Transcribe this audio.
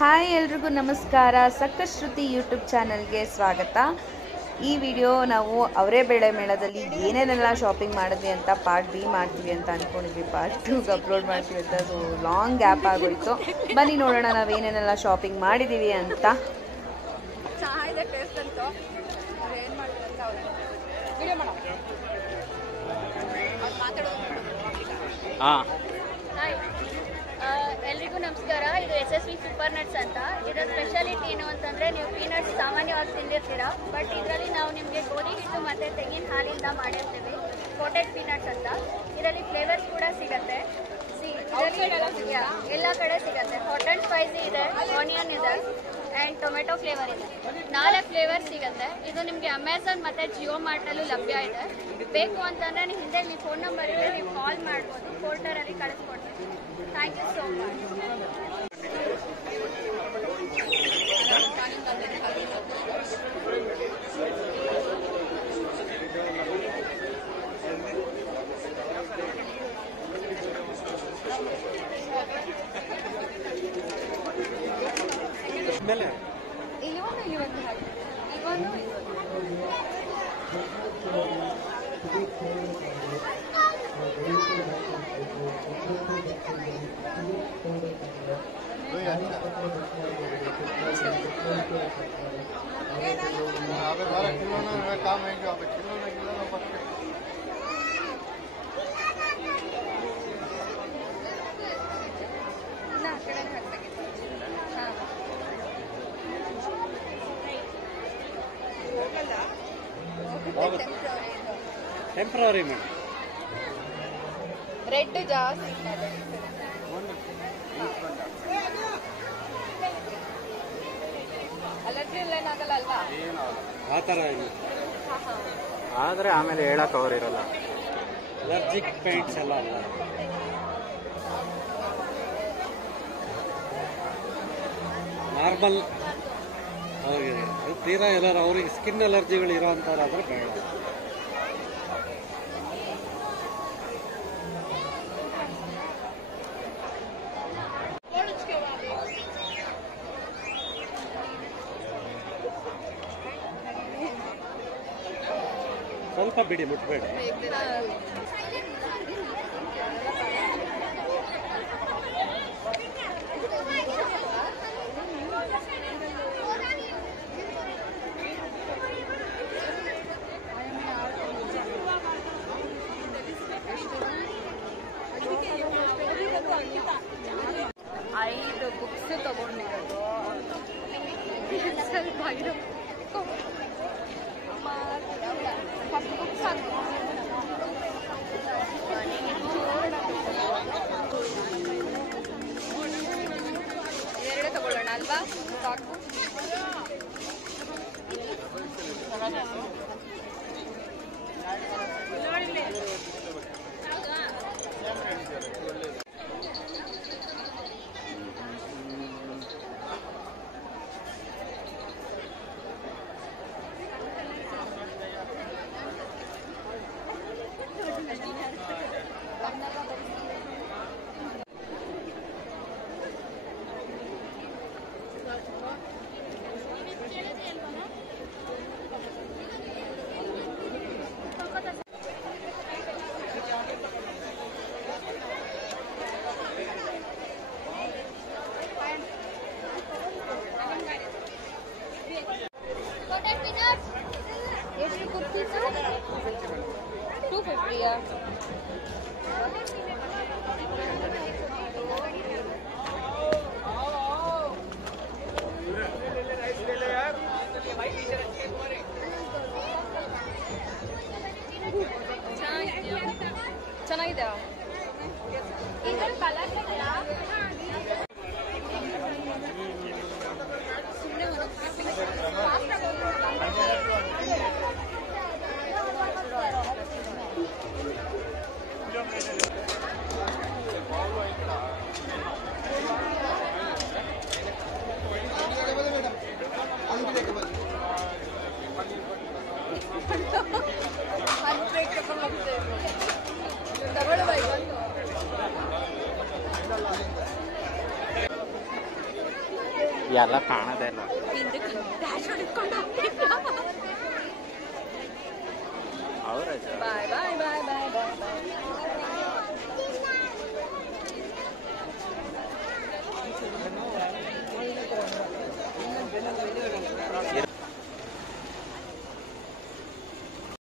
Hi ಎಲ್ರಿಗೂ ನಮಸ್ಕಾರ. ಸಕ್ಕತ್ ಶ್ರುತಿ ಯೂಟ್ಯೂಬ್ ಚಾನಲ್ಗೆ ಸ್ವಾಗತ. ಈ ವಿಡಿಯೋ ನಾವು ಅವರೇ ಬೇಳೆ ಮೇಳದಲ್ಲಿ ಏನೇನೆಲ್ಲ ಶಾಪಿಂಗ್ ಮಾಡಿದ್ವಿ ಅಂತ ಪಾರ್ಟ್ ಬಿ ಮಾಡ್ತೀವಿ ಅಂತ ಅಂದ್ಕೊಂಡಿದ್ವಿ. ಪಾರ್ಟ್ 2ಗೆ ಅಪ್ಲೋಡ್ ಮಾಡ್ತೀವಿ ಅಂತ. ಸೊ ಲಾಂಗ್ ಗ್ಯಾಪ್ ಆಗೋಯಿತು. ಬನ್ನಿ ನೋಡೋಣ ನಾವು ಏನೇನೆಲ್ಲ ಶಾಪಿಂಗ್ ಮಾಡಿದ್ದೀವಿ ಅಂತ. ಎಲ್ರಿಗೂ ನಮಸ್ಕಾರ. ಇದು SSV ಸೂಪರ್ ನಟ್ಸ್ ಅಂತ. ಇದರ ಸ್ಪೆಷಾಲಿಟಿ ಏನು ಅಂತಂದರೆ, ನೀವು ಪೀನಟ್ಸ್ ಸಾಮಾನ್ಯವಾಗಿ ತಿಂದಿರ್ತೀರ, ಬಟ್ ಇದರಲ್ಲಿ ನಾವು ನಿಮಗೆ ಗೋಧಿ ಹಿಟ್ಟು ಮತ್ತು ತೆಂಗಿನ ಹಾಲಿಂದ ಮಾಡಿರ್ತೀವಿ. ಕೋಟೆಡ್ ಪೀನಟ್ಸ್ ಅಂತ. ಇದರಲ್ಲಿ ಫ್ಲೇವರ್ಸ್ ಕೂಡ ಸಿಗುತ್ತೆ. ಎಲ್ಲ ಕಡೆ ಸಿಗುತ್ತೆ. ಹಾಟ್ ಆ್ಯಂಡ್ ಸ್ಪೈಸಿ ಇದೆ, ಆನಿಯನ್ ಇದೆ ಆ್ಯಂಡ್ ಟೊಮೆಟೊ ಫ್ಲೇವರ್ ಇದೆ. 4 ಫ್ಲೇವರ್ ಸಿಗುತ್ತೆ. ಇದು ನಿಮಗೆ ಅಮೆಝಾನ್ ಮತ್ತು ಜಿಯೋ ಮಾರ್ಟಲ್ಲೂ ಲಭ್ಯ ಇದೆ. ಬೇಕು ಅಂತಂದರೆ ನೀವು ಹಿಂದೆ ನೀವು ಫೋನ್ ನಂಬರ್ ಇದೆ, ನೀವು ಕಾಲ್ ಮಾಡ್ಬೋದು. ಫೋಲ್ಡರಲ್ಲಿ ಕಳಿಸ್ಕೊಡ್ತೀವಿ. Thank you so much. Temporary madam. Red ಜಾಸ್ತಿ ಅಲರ್ಜಿ ಎಲ್ಲ ಏನಾಗಲ್ಲ ಅಲ್ವಾ? ಆ ಥರ ಇಲ್ಲ, ಆದರೆ ಆಮೇಲೆ ಹೇಳಕ್ಕೆ ಅವರಿರಲ್ಲ. ಅಲರ್ಜಿಕ್ ಪೇಂಟ್ಸ್ ಎಲ್ಲ ಅಲ್ಲ. ನಾರ್ಮಲ್ ಅವ್ರಿಗೆ ತೀರಾ ಎಲ್ಲರೂ ಅವ್ರಿಗೆ ಸ್ಕಿನ್ ಅಲರ್ಜಿಗಳು ಇರೋ ಅಂಥವ್ರಾದ್ರೆ ಬೇಡ. ಸ್ವಲ್ಪ ಬಿಡಿ, ಮುಟ್ಬೇಡಿ. ಐದು ಬುಕ್ಸ್ ತಗೊಂಡಿರೋದು. ಸ್ವಲ್ಪ ಇದು ಫಸ್ಟ್ ಬುಕ್ಸ್ ಎರಡೇ ತಗೊಳ್ಳೋಣ ಅಲ್ವಾ? ಸಾಕು. ಎಷ್ಟು ಕುರ್ತೀಸ್? 250. ಚೆನ್ನಾಗಿದೆ. ಇದರ ಕಲರ್ ಸುಮ್ಮನೆ ಎಲ್ಲ ಕಾಣೋದೇ ಇಲ್ಲ. ಅವ್ರ ಬಾಯ್ ಬಾಯ್ ಬಾಯ್ ಬಾಯ್ ಬಾಯ್ ಬಾಯ್.